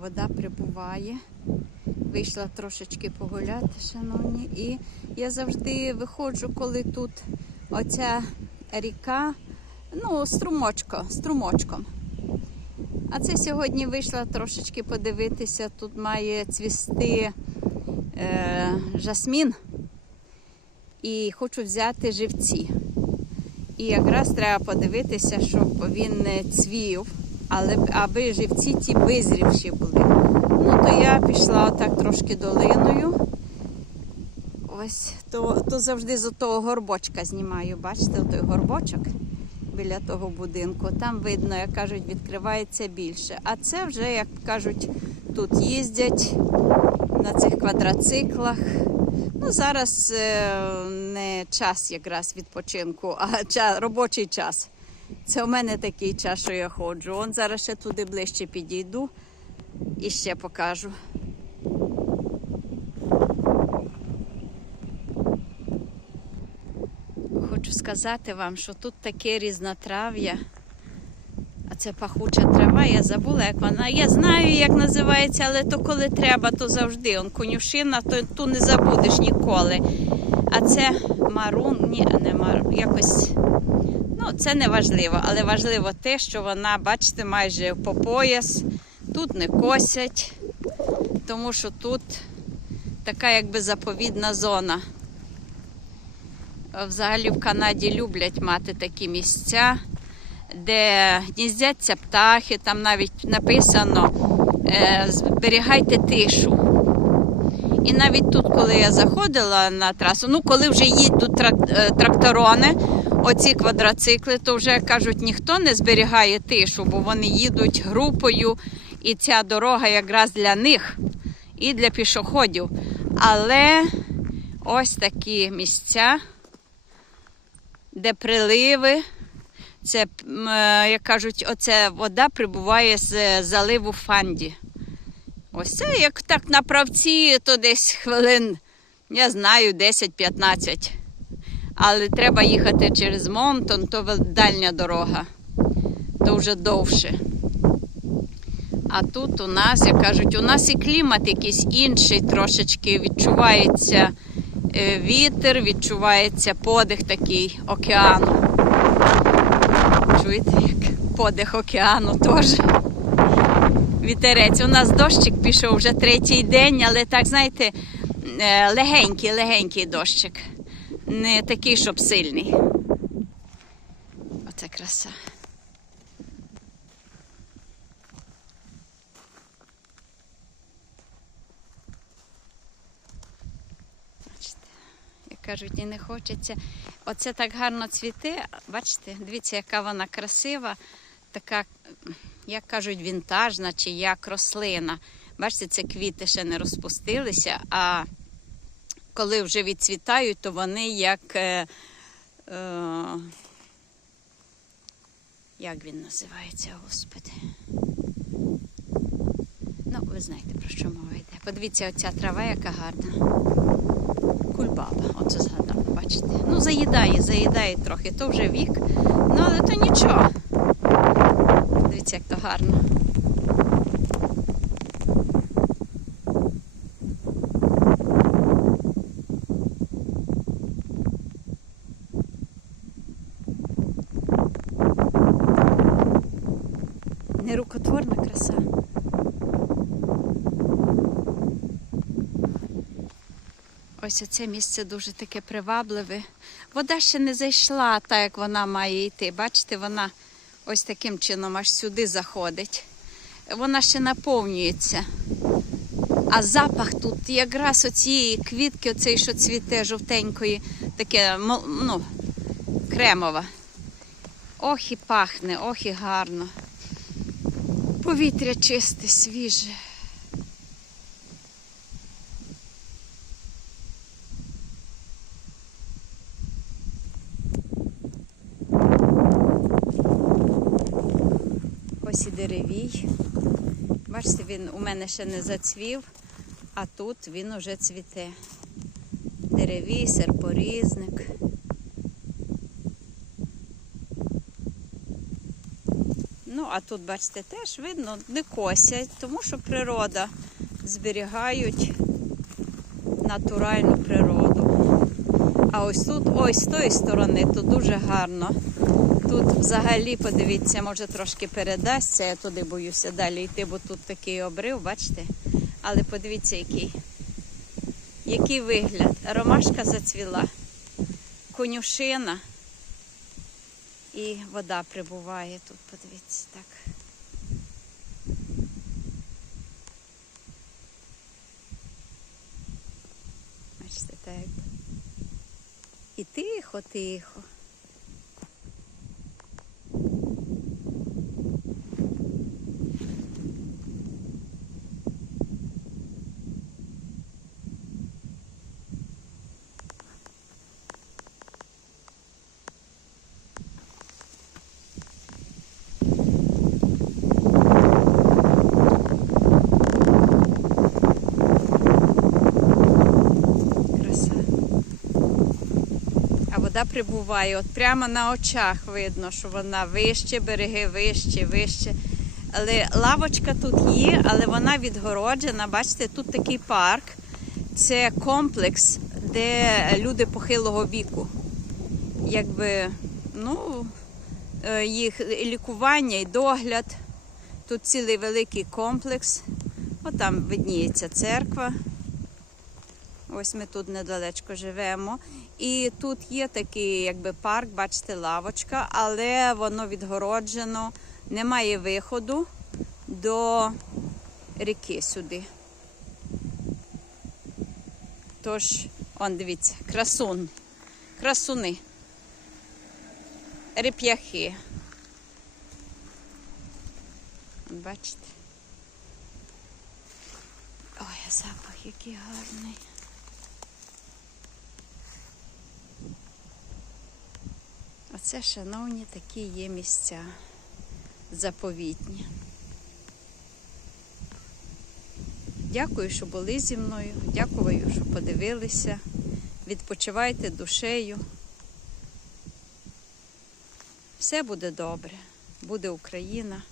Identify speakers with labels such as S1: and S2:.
S1: Вода прибуває. Вийшла трошечки погуляти, шановні. І я завжди виходжу, коли тут оця ріка, ну, струмочко, струмочком. А це сьогодні вийшла трошечки подивитися. Тут має цвісти е, жасмін. І хочу взяти живці. І якраз треба подивитися, щоб він не цвів, але аби живці ті визрівші були. Ну, то я пішла отак трошки долиною. Ось, то, то завжди з того горбочка знімаю. Бачите, той горбочок біля того будинку. Там видно, як кажуть, відкривається більше. А це вже, як кажуть, тут їздять на цих квадроциклах. Ну, зараз е, не час якраз відпочинку, а ча- робочий час. Це у мене такий час, що я ходжу. Он зараз ще туди ближче підійду і ще покажу. Хочу сказати вам, що тут таке різнотрав'я. А це пахуча трава, я забула, як вона. Я знаю, як називається, але то коли треба, то завжди. Он конюшина, то ту не забудеш ніколи. А це марун, ні, не марун, якось. Ну, це не важливо, але важливо те, що вона, бачите, майже по пояс. Тут не косять, тому що тут така якби заповідна зона. Взагалі в Канаді люблять мати такі місця, де гніздяться птахи, там навіть написано е, зберігайте тишу. І навіть тут, коли я заходила на трасу, ну коли вже їдуть е, тракторони, оці квадроцикли, то вже кажуть, ніхто не зберігає тишу, бо вони їдуть групою, і ця дорога якраз для них і для пішоходів. Але ось такі місця, де приливи. Це, е, як кажуть, оце вода прибуває з заливу Фанді. Ось це як так на правці, то десь хвилин, я знаю, 10-15. Але треба їхати через Монтон, то дальня дорога, то вже довше. А тут у нас, як кажуть, у нас і клімат якийсь інший трошечки відчувається е, вітер, відчувається подих такий океану. Чуєте, як подих океану теж. Вітерець. У нас дощик пішов вже третій день, але так, знаєте, е, легенький, легенький дощик. Не такий, щоб сильний. Оце краса. Кажуть, і не хочеться. Оце так гарно цвіте. Бачите, дивіться, яка вона красива, така, як кажуть, вінтажна чи як рослина. Бачите, це квіти ще не розпустилися, а коли вже відцвітають, то вони як. Е, е, як він називається, господи? Ну, ви знаєте, про що мова йде. Подивіться, оця трава, яка гарна. Кульбаба, оце згадала, бачите. Ну, заїдає, заїдає трохи, то вже вік. Ну, але то нічого. Дивіться, як то гарно. Нерукотворна краса. Ось оце місце дуже таке привабливе. Вода ще не зайшла так, як вона має йти. Бачите, вона ось таким чином аж сюди заходить. Вона ще наповнюється. А запах тут якраз оцієї квітки, оцей, що цвіте жовтенької, таке ну, кремова. Ох і пахне, ох і гарно. Повітря чисте, свіже. Ось і деревій. Бачите, він у мене ще не зацвів, а тут він уже цвіте. Деревій, серпорізник. Ну, а тут, бачите, теж видно, не косять, тому що природа зберігають натуральну природу. А ось тут, ось з тої сторони, тут дуже гарно. Тут взагалі, подивіться, може трошки передасться, я туди боюся далі йти, бо тут такий обрив, бачите? Але подивіться, який. Який вигляд. Ромашка зацвіла, конюшина і вода прибуває тут, подивіться так. Бачите, так. І тихо, тихо. Краса. А вода прибуває, от прямо на очах видно, що вона вище, береги вище, вище. Але лавочка тут є, але вона відгороджена. Бачите, тут такий парк. Це комплекс, де люди похилого віку. Якби, ну, е, їх лікування і догляд. Тут цілий великий комплекс. От там видніється церква. Ось ми тут недалечко живемо. І тут є такий якби парк, бачите, лавочка, але воно відгороджено, немає виходу до ріки сюди. Тож, он дивіться, красун, красуни, реп'яхи. Бачите? Ой, запах який гарний. Оце, шановні, такі є місця заповітні. Дякую, що були зі мною. Дякую, що подивилися. Відпочивайте душею. Все буде добре. Буде Україна.